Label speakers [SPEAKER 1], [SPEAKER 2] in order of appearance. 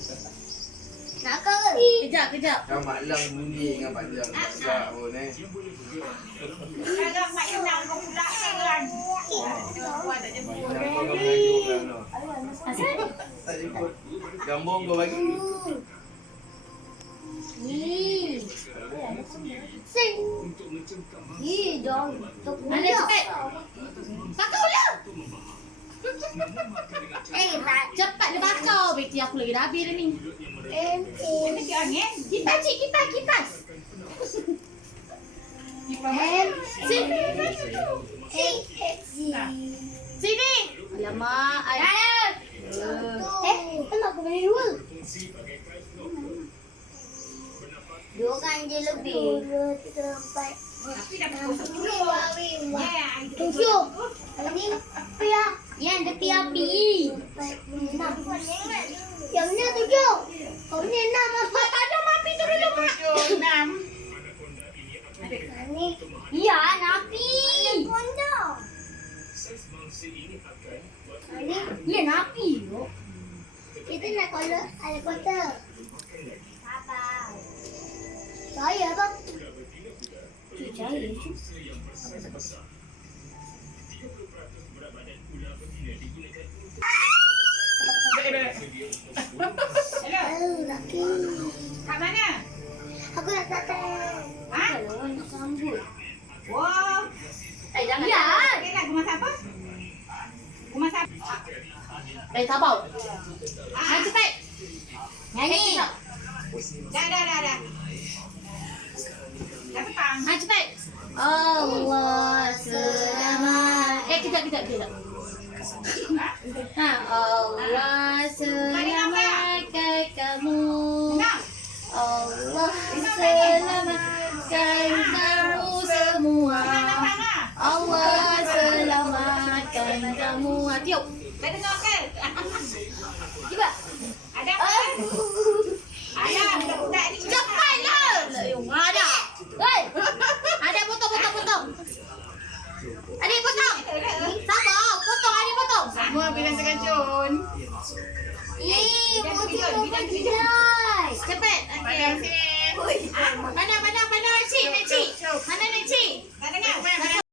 [SPEAKER 1] Nak ke?
[SPEAKER 2] Kejap.
[SPEAKER 3] Kan Mak Lang bunyi dengan Pak Lang. Tak gelap pun
[SPEAKER 4] Kalau Mak Inang kau pula kan.
[SPEAKER 3] Mak Inang kau kan mengajuk kan tu. Tak jemput. Gambung kau bagi.
[SPEAKER 1] Sing. Dong.
[SPEAKER 2] Ada cepat. Bakar lah.
[SPEAKER 1] Tak.
[SPEAKER 2] Cepat dia bakar. Beti aku lagi dah habis dah ni.
[SPEAKER 4] Ini ke angin.
[SPEAKER 2] Kipas cik, kipas. Sini. Alamak.
[SPEAKER 1] Kenapa aku beli dua? Dua kan je lebih. 2, 3, 4.
[SPEAKER 4] Tapi dah pukul 10. Ya,
[SPEAKER 1] Tujuh. Ini pia. Yang ada pia-pi. 6. Yang ni 7. Kau ni 6 apa?
[SPEAKER 4] tak ada mapi tu dulu Mak. 6.
[SPEAKER 1] Ni. Ya, napi. Konda. Ni. Ya, napi. Kita nak kolor helikopter. Apa? Saya bang. Saya.
[SPEAKER 4] Hello.
[SPEAKER 1] Laki.
[SPEAKER 4] Kat mana?
[SPEAKER 1] Aku nak datang.
[SPEAKER 4] Ha?
[SPEAKER 1] Kalau nak rambut.
[SPEAKER 4] Wah.
[SPEAKER 2] Jangan.
[SPEAKER 1] Ya.
[SPEAKER 4] Okey dah rumah siapa? Rumah siapa?
[SPEAKER 2] Sabar. Cepat.
[SPEAKER 1] Nyanyi.
[SPEAKER 4] Dah. Dah petang.
[SPEAKER 2] Cepat. Allah selamat. Kejap. Allah selamatkan kamu. Allah selamatkan kamu semua. Allah selamatkan kamu. Tiup.
[SPEAKER 4] Dah dengar ke?
[SPEAKER 2] Cuba.
[SPEAKER 4] Ada apa? Ada budak ni.
[SPEAKER 2] Cepatlah. Ada. Hei. Ada potong. Adik potong. Sabar. Potong. Adik potong.
[SPEAKER 4] Semua bilang terkejut.
[SPEAKER 1] Bidang
[SPEAKER 2] Cepat.
[SPEAKER 4] Padang sini.
[SPEAKER 2] Mana cik? Mana cik?
[SPEAKER 4] Tak dengar.